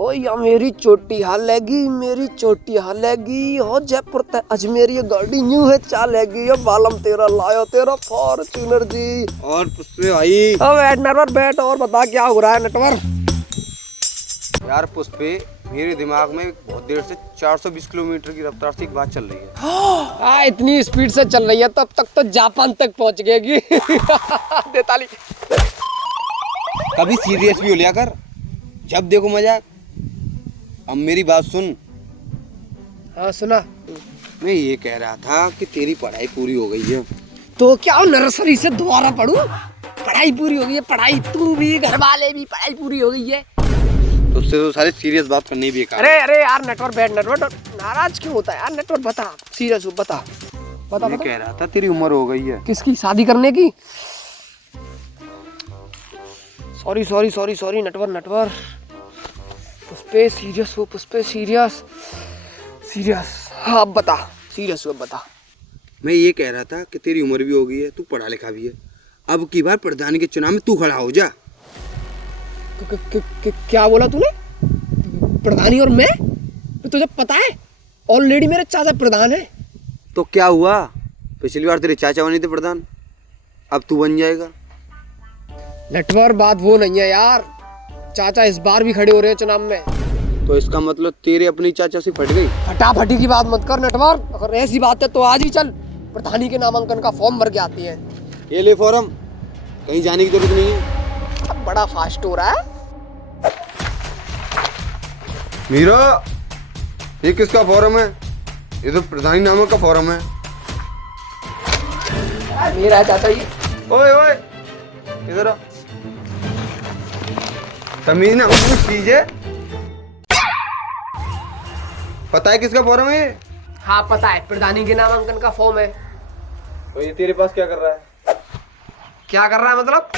ओ या मेरी चोटी हालेगी, मेरी चोटी हालेगी हो जयपुर ते अजमेर ये गाड़ी न्यू है चालेगी। ये बालम तेरा लाया तेरा फॉर्च्यूनर जी। और पुष्पे भाई ओ बैठ नटवर बैठ, और बता क्या हो रहा है नटवर। यार पुष्पे, मेरे दिमाग में बहुत देर से 420 किलोमीटर की रफ्तार से एक बात चल रही है। इतनी स्पीड से चल रही है तब तक तो जापान तक पहुंच गएगी। दे ताली। कभी सीरियस भी हो लिया कर, जब देखो मजाक। अब मेरी बात सुन। हाँ सुना। मैं ये कह रहा था कि तेरी पढ़ाई पूरी हो गई है तो क्या नर्सरी से दोबारा पढ़ूं? पढ़ाई पूरी हो गई है, पढ़ाई तू भी घर वाले भी पढ़ाई पूरी हो गई है। तो उससे तो सारी सीरियस बात करनी भी है। अरे अरे यार नटवर बैठ, नटवर नाराज क्यों होता है यार? नटवर बता, सीरियस हो, बता बता मैं बता। कह रहा था तेरी उम्र हो गई है। किसकी? शादी करने की? Sorry sorry sorry sorry Natwar Natwar. पुष्पे सीरियस हो, पुष्पे सीरियस सीरियस। हाँ अब बता, सीरियस हो अब बता। मैं ये कह रहा था कि तेरी उम्र भी हो गई है, तू पढ़ा लिखा भी है। अब की बार प्रधानी के चुनाव में तू खड़ा हो जा। क्या बोला तूने? प्रधानी और मैं? तुझे पता है ऑलरेडी मेरे चाचा प्रधान है। तो क्या हुआ, पिछली बार तेरे चाचा बने थे प्रधान, अब तू बन जाएगा। नटवर बात वो नहीं है यार, चाचा इस बार भी खड़े हो रहे हैं चुनाव में। तो इसका मतलब तेरे अपनी चाचा से फट गई। फटाफटी की बात मत कर नटवर, अगर ऐसी बात है तो आज ही चल प्रधानी के नामांकन का फॉर्म भर के आती है। ये ले फॉर्म, कहीं जाने की जरूरत नहीं है। अब बड़ा फास्ट हो रहा है। मीरा, ये किसका फॉर्म है? ये तो प्रधानी नामक का फॉर्म है। मेरा है चाचा ये। ओए ओए इधर आ। तमीज ना कुछ कीजिए। पता है किसका फॉर्म है ये? हाँ पता है, प्रधानी के नामांकन का फॉर्म है। तो ये तेरे पास क्या कर रहा है? क्या कर रहा है मतलब?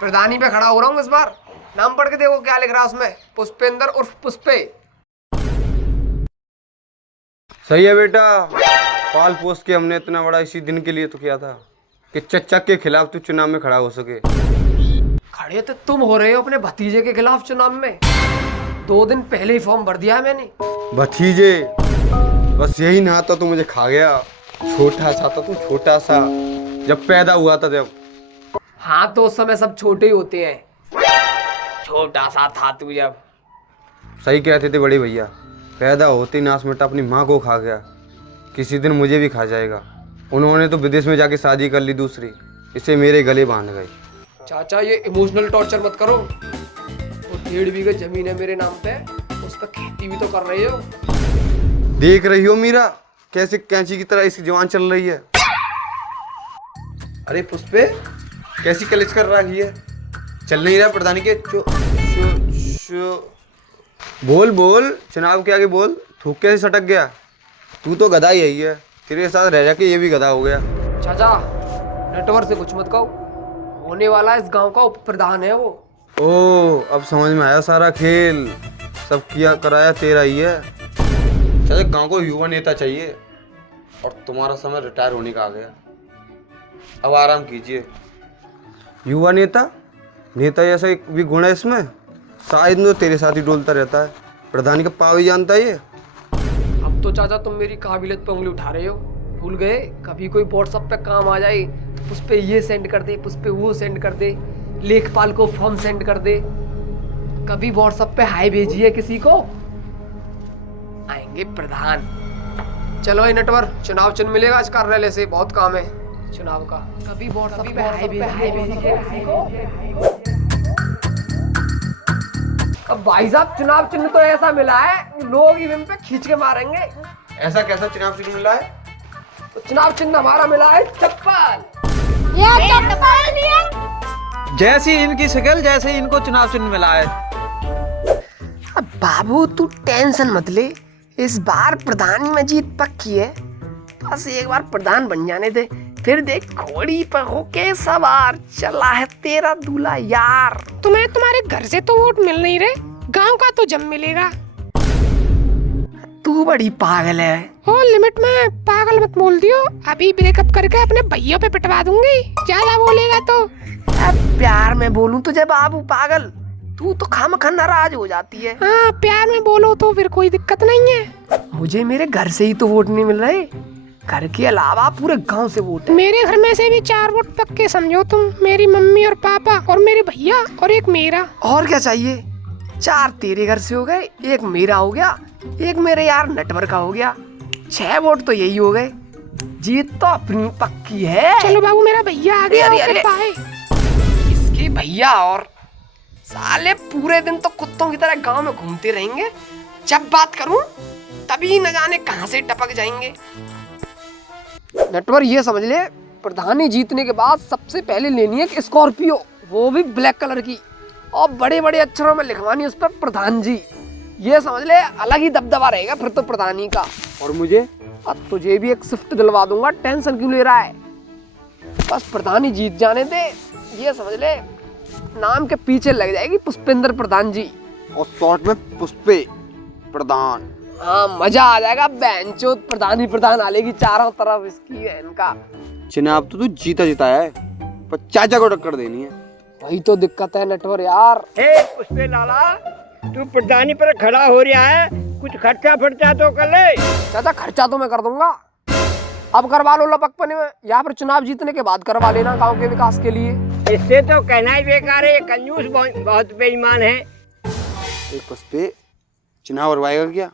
प्रधानी पे खड़ा हो रहा हूँ इस बार। नाम पढ़ के देखो क्या लिख रहा है उसमें, पुष्पेंद्र उर्फ पुष्पे। सही है बेटा, पाल पोस के हमने इतना बड़ा इसी दिन के लिए तो किया था कि चच्चा के खिलाफ तू चुनाव में खड़ा हो सके। खड़े तो तुम हो रहे हो अपने भतीजे के खिलाफ चुनाव में। 2 दिन पहले ही फॉर्म भर दिया है मैंने। भतीजे, बस यही ना था तो मुझे खा गया। छोटा सा था तू, छोटा सा, जब पैदा हुआ था जब। हाँ तो उस समय सब छोटे ही होते हैं। छोटा सा था तू जब। सही कहते थे बड़े भैया, पैदा होते ही नास मिटा अपनी माँ को खा गया, किसी दिन मुझे भी खा जाएगा। उन्होंने तो विदेश में जाके शादी कर ली दूसरी, इसे मेरे गले बांध गए। चाचा ये इमोशनल टॉर्चर मत करो। वो 1.5 बीघा जमीन है मेरे नाम पे, उस पर खेती भी तो कर रहे हो। देख रही हो मीरा, कैसे कैंची की तरह इसकी जवान चल रही है। अरे पुष्पे, कैसी कलिश कर रही है? चल नहीं रहा प्रधानी के चो, चो, चो। बोल बोल, चुनाव के आगे बोल। थूक कैसे सटक गया? तू तो गधा ही है, तेरे साथ रह जाके ये भी गधा हो गया। चाचा नटवर से कुछ मत कहो, होने वाला इस गांव का उप प्रधान है वो। ओ, अब समझ में आया सारा खेल। सब किया कराया तेरा ही है। चाचा, गांव को युवा नेता चाहिए और तुम्हारा समय रिटायर होने का आ गया। अब आराम कीजिए। युवा नेता, नेता जैसा एक भी गुण है इसमें? शायद तो तेरे साथ ही डोलता रहता है। प्रधानी का पाव ही जानता है ये। अब तो चाचा तुम मेरी काबिलियत पे उंगली उठा रहे हो। भूल गए कभी कोई व्हाट्सएप पे काम आ जाए, उस पे ये सेंड कर दे, उस पे वो सेंड कर दे, लेखपाल को फॉर्म सेंड कर दे। कभी व्हाट्सएप पे हाय भेजिए किसी को, आएंगे प्रधान। चलो ये नटवर, चुनाव चिन्ह मिलेगा इस कार्यालय से, बहुत काम है चुनाव का। कभी व्हाट्सएप पे हाय भेजिए किसी को। अब भाई साहब चुनाव चिन्ह तो ऐसा मिला है, लोग ईवीएम पे खींच के मारेंगे। ऐसा कैसा चुनाव चिन्ह मिला है? तो चुनाव चिन्ह हमारा मिला है चप्पल। ये चप्पल दिया। जैसी इनकी शक्ल जैसे इनको चुनाव चिन्ह मिला है। अब बाबू तू टेंशन मत ले, इस बार प्रधानी में जीत पक्की है। बस एक बार प्रधान बन जाने दे, फिर देख घोड़ी पर होके सवार चला है तेरा दूल्हा यार। तुम्हें तुम्हारे घर से तो वोट मिल नहीं रहे, गांव का तो जब मिलेगा। तू बड़ी पागल है। हो लिमिट में पागल मत बोल दियो, अभी ब्रेकअप करके अपने भैयों पे पिटवा दूंगी, ज्यादा बोलेगा तो। अब प्यार में बोलूं तुझे बाबू पागल, तू तो खामखा नाराज हो जाती है। हाँ, प्यार में बोलो तो फिर कोई दिक्कत नहीं है। मुझे मेरे घर से ही तो वोट नहीं मिल रहे, घर के अलावा पूरे गांव से वोट है। मेरे घर में से भी 4 वोट पक्के समझो तुम, मेरी मम्मी और पापा और मेरे भैया और एक मेरा। और क्या चाहिए? 4 तेरे घर से हो गए, 1 मेरा हो गया, 1 मेरे यार नटवर का हो गया, 6 वोट तो यही हो गए। जीत तो अपनी पक्की है। चलो बाबू, मेरा भैया आ गया। अरे, ओके, अरे। बाय। इसके भैया और साले पूरे दिन तो कुत्तों की तरह गांव में घूमते रहेंगे, जब बात करूं तभी न जाने कहां से टपक जाएंगे। नटवर ये समझ ले, प्रधानी जीतने के बाद सबसे पहले लेनी है एक स्कॉर्पियो, वो भी ब्लैक कलर की, और बड़े बड़े अक्षरों में लिखवानी उस पर प्रधान जी। ये समझ ले अलग ही दबदबा रहेगा फिर तो प्रधानी का। और मुझे? अब तुझे भी एक स्विफ्ट दिलवा दूंगा, टेंशन क्यों ले रहा है? बस प्रधानी जीत जाने दे, ये समझ ले नाम के पीछे लग जाएगी पुष्पेंद्र प्रधान जी। और शॉर्ट में पुष्पे प्रधान। हाँ, मजा आ जाएगा। बेंचोद प्रधान ही प्रधान आलेगी चारों तरफ इसकी है इनका। चुनाव तो तू जीता जिताया है, पर चाचा को टक्कर देनी है। वही तो दिक्कत है नटवर यार। हे पुष्पे लाला, तू प्रधानी पर खड़ा हो रहा है, कुछ खर्चा फर्चा तो कर ले। चाचा खर्चा तो मैं कर दूंगा, अब करवा लो लपकपने में, या फिर चुनाव जीतने के बाद करवा लेना गांव के विकास के लिए। इससे तो कहना ही बेकार है, ये कंजूस बहुत बेईमान है। एक पुष्पे चुनाव करवाएगा क्या?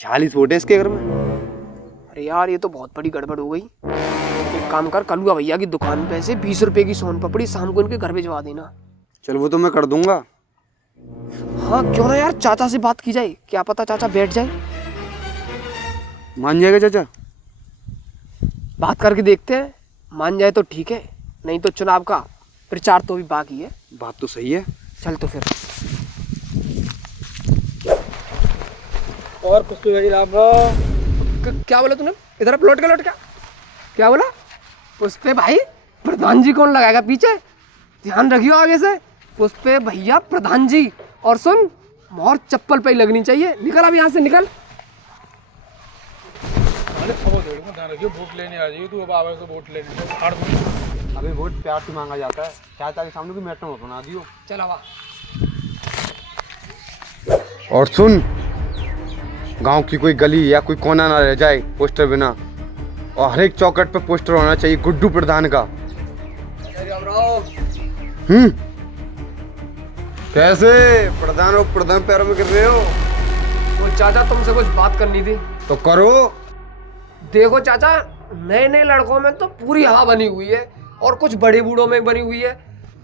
40 वोट है इसके घर में। अरे यार, ये तो बहुत बड़ी गड़बड़ हो गई। एक काम कर, कलुआ भैया की दुकान पे से 20 रुपए की सोन पापड़ी शाम को इनके घर भिजवा देना। चल वो तो मैं कर दूंगा। हाँ क्यों ना यार, चाचा से बात की जाए, क्या पता चाचा बैठ जाए। मान जाएगा चाचा? बात करके देखते हैं, मान जाए तो ठीक है, नहीं तो चुनाव का प्रचार तो भी बाकी है। बात तो सही है। चल तो फिर। और पुष्पे लाभ क्या बोला तूने? इधर लौट के क्या बोला? पुष्पे भाई प्रधान जी कौन लगाएगा पीछे, ध्यान रखियो आगे से। पुष्पे भैया प्रधान जी, और सुन मोहर चप्पल पे ही लगनी चाहिए। निकल अब यहाँ से निकल। वोट लेने आ जाइए, तू अब आवे तो वोट लेने। अबे वोट प्यार से मांगा जाता है, चाचा के सामने भी मैटर मत बना दियो। चल आवा। और सुन, गांव की कोई गली या कोई कोना ना रह जाए पोस्टर बिना, और हर एक चौखट पे पोस्टर होना चाहिए गुड्डू प्रधान का। कैसे प्रधान और प्रधान पैरों में गिर रहे हो? वो चाचा तुमसे कुछ बात करनी थी। तो करो। देखो चाचा, नए नए लड़कों में तो पूरी हवा बनी हुई है, और कुछ बड़े बूढ़ों में बनी हुई है।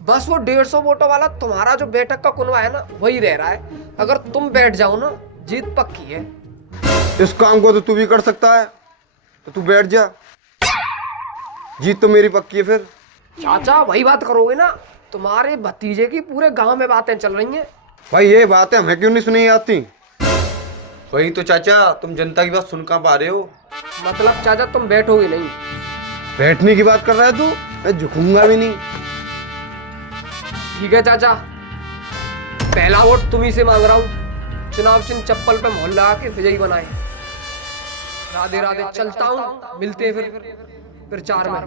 बस वो 150 वोटों वाला तुम्हारा जो बैठक का कुनवा है ना, वही रह रहा है। अगर तुम बैठ जाओ ना, जीत पक्की है। इस काम को तो तू भी कर सकता है, तो तू बैठ जा, जीत तो मेरी पक्की है। फिर चाचा वही बात करोगे ना, तुम्हारे भतीजे की पूरे गांव में बातें चल रही हैं। भाई ये बातें हमें क्यों नहीं सुनी आती? वही तो चाचा, तुम जनता की बात सुन कहाँ पा रहे हो? मतलब चाचा तुम बैठोगे नहीं? बैठने की बात कर रहा है तू? मैं झुकूंगा भी नहीं। ठीक है चाचा, पहला वोट तुम्ही से मांग रहा हूँ। चुनाव चिन्ह चप्पल पे मोहर लगा के विजयी बनाए। राधे राधे, चलता हूँ, मिलते हैं फिर प्रचार में।